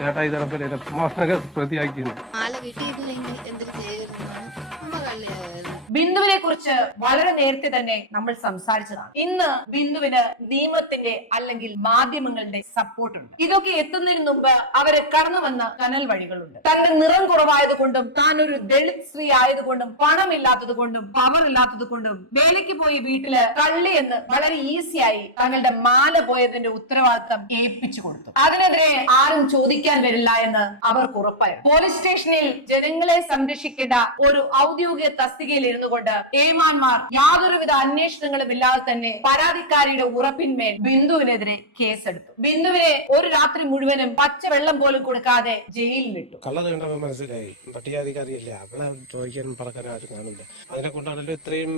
ചേട്ടാ ഇതേപോലെ മോഷണ പ്രതിയാക്കിയിരുന്നു. മാല കിട്ടിയിട്ടില്ലെങ്കിൽ എന്തൊക്കെ ചെയ്യുന്നതാണ് അമ്മ കള്ളിയായിരുന്നു. ബിന്ദുവിനെ കുറിച്ച് വളരെ നേരത്തെ തന്നെ നമ്മൾ സംസാരിച്ചതാണ്. ഇന്ന് ബിന്ദുവിന് നിയമത്തിന്റെ അല്ലെങ്കിൽ മാധ്യമങ്ങളുടെ സപ്പോർട്ടുണ്ട്. ഇതൊക്കെ എത്തുന്നതിന് മുമ്പ് അവര് കടന്നു വന്ന കനൽ വഴികളുണ്ട്. തന്റെ നിറം കുറവായതുകൊണ്ടും താൻ ഒരു ദളിത് സ്ത്രീ ആയതുകൊണ്ടും പണമില്ലാത്തത് കൊണ്ടും പവർ ഇല്ലാത്തത് കൊണ്ടും വേലയ്ക്ക് പോയി വീട്ടില് കള്ളി എന്ന് വളരെ ഈസിയായി തങ്ങളുടെ മാല പോയതിന്റെ ഉത്തരവാദിത്തം ഏൽപ്പിച്ചു കൊടുത്തു. അതിനെതിരെ ആരും ചോദിക്കാൻ വരില്ല എന്ന് അവർക്ക് ഉറപ്പായിരുന്നു. പോലീസ് സ്റ്റേഷനിൽ ജനങ്ങളെ സംരക്ഷിക്കേണ്ട ഒരു ഔദ്യോഗിക തസ്തികയിൽ ഇരുന്നു കൊണ്ട് ഏമാന്മാർ യാതൊരുവിധ അന്വേഷണങ്ങളും ഇല്ലാതെ തന്നെ പരാതിക്കാരിയുടെ ഉറപ്പിന്മേൽ ബിന്ദുവിനെതിരെ കേസെടുത്തു. ബിന്ദുവിനെ ഒരു രാത്രി മുഴുവനും പച്ചവെള്ളം പോലും കൊടുക്കാതെ ജയിലിൽ വിട്ടു. കള്ളത് കണ്ടപ്പോൾ മനസ്സിലായി പട്ടികാധികാരിയല്ലേ, അവളെ ചോദിക്കാനും പറക്കാനും ആരും കാണില്ല. അതിനെ കൊണ്ടാണല്ലോ ഇത്രയും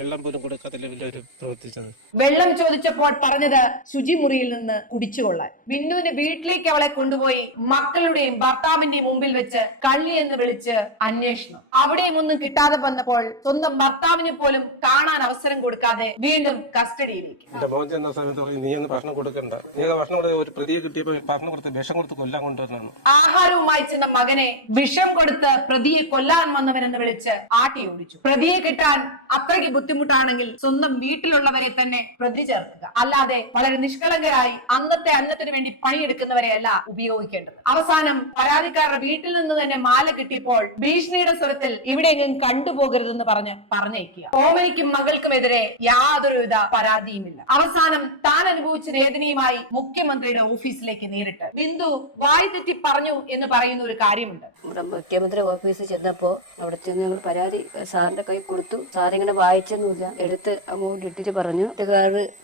വെള്ളം പോലും കൊടുക്കാത്തില്ല വലിയൊരു പ്രവർത്തിച്ചത്. വെള്ളം ചോദിച്ചപ്പോൾ പറഞ്ഞത് ശുചിമുറിയിൽ നിന്ന് കുടിച്ചുകൊള്ളാൻ. ബിന്ദുവിന്റെ വീട്ടിലേക്ക് അവളെ കൊണ്ടുപോയി മക്കളുടെയും ഭർത്താവിന്റെയും മുമ്പിൽ വെച്ച് കള്ളി എന്ന് വിളിച്ച് അന്വേഷണം. അവിടെയും ഒന്നും കിട്ടാതെ വന്നപ്പോൾ സ്വന്തം ഭർത്താവിനെ പോലും കാണാൻ അവസരം കൊടുക്കാതെ വീണ്ടും കസ്റ്റഡിയിലേക്ക്. എന്റെ മോൻ ചെന്ന സമയത്ത് പറയും നീ ഒന്ന് ഭക്ഷണം കൊടുക്കണ്ട, നീ ഭക്ഷണം കൊടുത്ത് ഒരു പ്രതിയെ കിട്ടിയപ്പോ ഭക്ഷണം കൊടുത്ത് വിഷം കൊടുത്ത് കൊല്ലാൻ കൊണ്ടുവരണം. ആഹാരവുമായി ചെന്ന മകനെ വിഷം കൊടുത്ത് പ്രതിയെ കൊല്ലാൻ വന്നവരെന്ന് വിളിച്ച് ആട്ടി ഓടിച്ചു. പ്രതിയെ കിട്ടാൻ അത്രയ്ക്ക് ബുദ്ധിമുട്ടാണെങ്കിൽ സ്വന്തം വീട്ടിലുള്ളവരെ തന്നെ പ്രതി ചേർക്കുക, അല്ലാതെ വളരെ നിഷ്കളങ്കരായി അന്നത്തെ അന്നത്തിന് വേണ്ടി പണിയെടുക്കുന്നവരെയല്ല ഉപയോഗിക്കേണ്ടത്. അവസാനം പരാതിക്കാരുടെ വീട്ടിൽ നിന്ന് തന്നെ മാല കിട്ടിയപ്പോൾ ഭീഷണിയുടെ സ്വരത്തിൽ ഇവിടെയെങ്കിലും കണ്ടുപോകരുതെന്ന് പറഞ്ഞേക്കുക. ഓമനിക്കും മകൾക്കുമെതിരെ യാതൊരുവിധ പരാതിയുമില്ല. അവസാനം താൻ അനുഭവിച്ച വേദനയുമായി മുഖ്യമന്ത്രിയുടെ ഓഫീസിലേക്ക് നേരിട്ട് ബിന്ദു വായി തെറ്റി പറഞ്ഞു എന്ന് പറയുന്ന ഒരു കാര്യമുണ്ട്. നമ്മുടെ മുഖ്യമന്ത്രി ഓഫീസിൽ ചെന്നപ്പോ അവിടെ ചെന്ന് ഞങ്ങൾ പരാതി സാറിന്റെ കൈ കൊടുത്തു. സാറിങ്ങനെ വായിച്ചൊന്നുമില്ല, എടുത്ത് അങ്ങോട്ട് ഇട്ടിട്ട് പറഞ്ഞു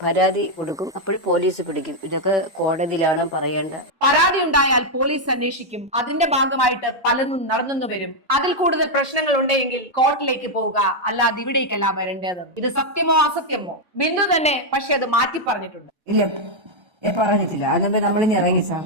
പരാതി കൊടുക്കും, അപ്പോൾ പോലീസ് പിടിക്കും, ഇതൊക്കെ കോടതിയിലാണ് പറയേണ്ട. പരാതി ഉണ്ടായാൽ പോലീസ് അന്വേഷിക്കും, അതിന്റെ ഭാഗമായിട്ട് പലതും നടന്നു വരും. അതിൽ കൂടുതൽ പ്രശ്നങ്ങൾ ഉണ്ടെങ്കിൽ കോർട്ടിലേക്ക് പോവുക, അല്ലാതെ ഇവിടേക്കല്ല വരേണ്ടത്. ഇത് സത്യമോ അസത്യമോ ബിന്ദു തന്നെ പക്ഷെ അത് മാറ്റി പറഞ്ഞിട്ടുണ്ട്. ഇല്ല പറഞ്ഞിട്ടില്ല, അതുമ്പോ നമ്മളിനി ഇറങ്ങി സാർ.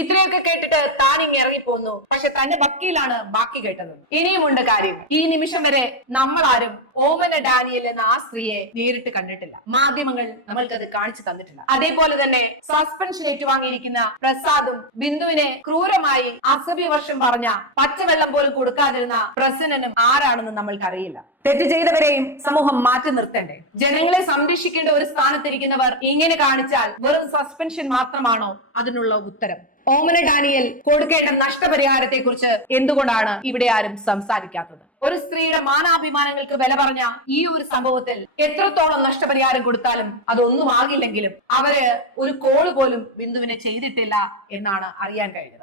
ഇത്രയൊക്കെ കേട്ടിട്ട് താൻ ഇങ്ങ് ഇറങ്ങിപ്പോന്നു. പക്ഷെ തന്റെ വക്കീലാണ് ബാക്കി കേട്ടത്. ഇനിയുമുണ്ട് കാര്യം. ഈ നിമിഷം വരെ നമ്മളാരും ഓമന ഡാനിയൽ എന്ന ആ സ്ത്രീയെ നേരിട്ട് കണ്ടിട്ടില്ല. മാധ്യമങ്ങൾ നമ്മൾക്കത് കാണിച്ചു തന്നിട്ടില്ല. അതേപോലെ തന്നെ സസ്പെൻഷൻ ഏറ്റുവാങ്ങിയിരിക്കുന്ന പ്രസാദും ബിന്ദുവിനെ ക്രൂരമായി അസഭ്യവർഷം പറഞ്ഞ പച്ചവെള്ളം പോലും കൊടുക്കാതിരുന്ന പ്രസന്നനും ആരാണെന്ന് നമ്മൾക്കറിയില്ല. തെറ്റ് ചെയ്തവരെയും സമൂഹം മാറ്റി നിർത്തണ്ടേ? ജനങ്ങളെ സംരക്ഷിക്കേണ്ട ഒരു സ്ഥാനത്തിരിക്കുന്നവർ ഇങ്ങനെ കാണിച്ചാൽ വെറും സസ്പെൻഷൻ മാത്രമാണോ അതിനുള്ള ഉത്തരം? ഓമന ഡാനിയൽ കൊടുക്കേണ്ട നഷ്ടപരിഹാരത്തെ കുറിച്ച് എന്തുകൊണ്ടാണ് ഇവിടെ ആരും സംസാരിക്കാത്തത്? ഒരു സ്ത്രീയുടെ മാനാഭിമാനങ്ങൾക്ക് വില പറഞ്ഞ ഈ ഒരു സംഭവത്തിൽ എത്രത്തോളം നഷ്ടപരിഹാരം കൊടുത്താലും അതൊന്നും ആകില്ലെങ്കിലും അവര് ഒരു കോള് പോലും ബിന്ദുവിനെ ചെയ്തിട്ടില്ല എന്നാണ് അറിയാൻ കഴിഞ്ഞത്.